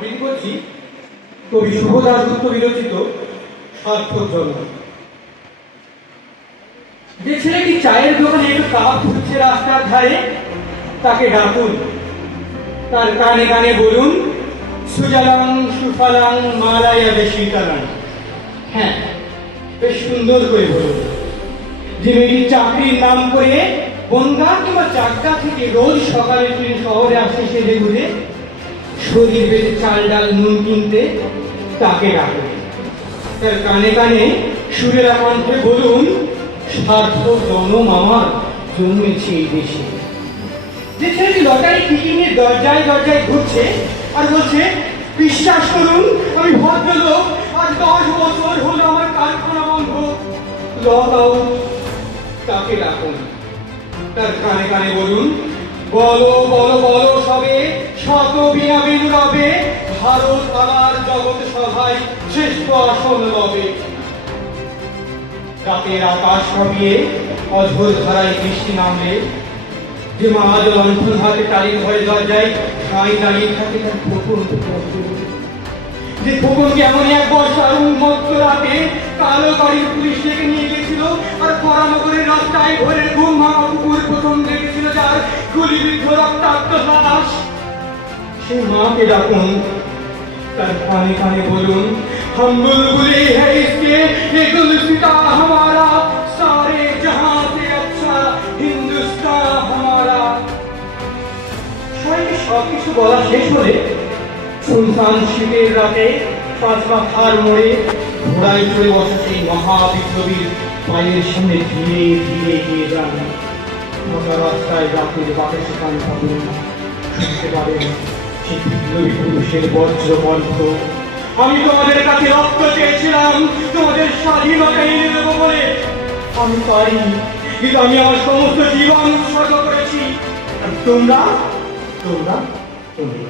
আবৃত্তি করছি কবি শুভ দাশগুপ্ত বিরচিত সার্থক জন্ম। যে ছেলেটি চায়ের দোকানে একটু কাপ ধুচ্ছে রাস্তার ধারে, তাকে ডাকুন, তার কানে কানে বলুন, সুজলাং সুফলাং মালায়া শীতলাং। হ্যাঁ, বেশ সুন্দর করে বলুন। যে মেয়েটি চাকরির নাম করে বনগাঁ কিংবা চাকদা থেকে রোজ সকালে ট্রেন শহরে আসে সেজে গুজে, শরীর বেঁধে চাল ডাল নুন কিনতে, তাকে ডাকুন। তার কানে কানে সুরেলা কণ্ঠে বলুন, সার্থক জনম আমার জন্মেছে এই দেশে। যে ছেলেটি লটারি টিকিট নিয়ে দরজায় দরজায় ঘুরছে আর বলছে, বিশ্বাস করুন আমি ভদ্রলোক, আজ 10 বছর হলো আমার কারখানা বন্ধ, লক আউট, তাকে ডাকুন। তার কানে কানে বলুন, বলো বলো বলো সবে, শত বিনা বিনুরবে, ভারত আমার জগৎ সভায় শ্রেষ্ঠ আসন লবে। রাতের আকাশ কাঁপিয়ে অঝোর ধারায় বৃষ্টি নামলে, যে মা আজ লণ্ঠন হাতে টালির ভয়ে দরজায় ঠাঁই দাঁড়িয়ে থাকে তার খোকন, যে খোকনকে এমনই এক বর্ষার উন্মত্ত রাতে কালো গাড়ির পুলিশ ডেকে নিয়ে গেছিল আর পরানগরের রাস্তায় ভোরের ঘুম ভাঙা কুকুর প্রথম দেখেছিল যার গুলিবিদ্ধ রক্তাক্ত লাশ। সেই মাকে ডাকুন, তার কানে কানে বলুন, हम बुलबुले हैं इसके, ये गुलसिता हमारा, सारे जहां से अच्छा हिंदुस्तान हमारा। সবাইকে সবকিছু বলা শেষ হলে সুনসান শীতের রাতে পাঁচমাথার মোড়ে ঘোড়ায় চড়ে বসা সেই মহাবিপ্লবীর পায়ের সামনে ধীরে ধীরে এগিয়ে যান। মোটা রাস্তায় রাতের বাতাসে সেখান পাবেন, শুনতে পাবেন সেই বিপ্লবী পুরুষের বজ্র কণ্ঠ, আমি তোমাদের কাছে রক্ত চেয়েছিলাম তোমাদের স্বাধীনতা এনে দেবো বলে, আমি পারিনি, কিন্তু আমি আমার সমস্ত জীবন উৎসর্গ করেছি। তোমরা তোমরা তোমরা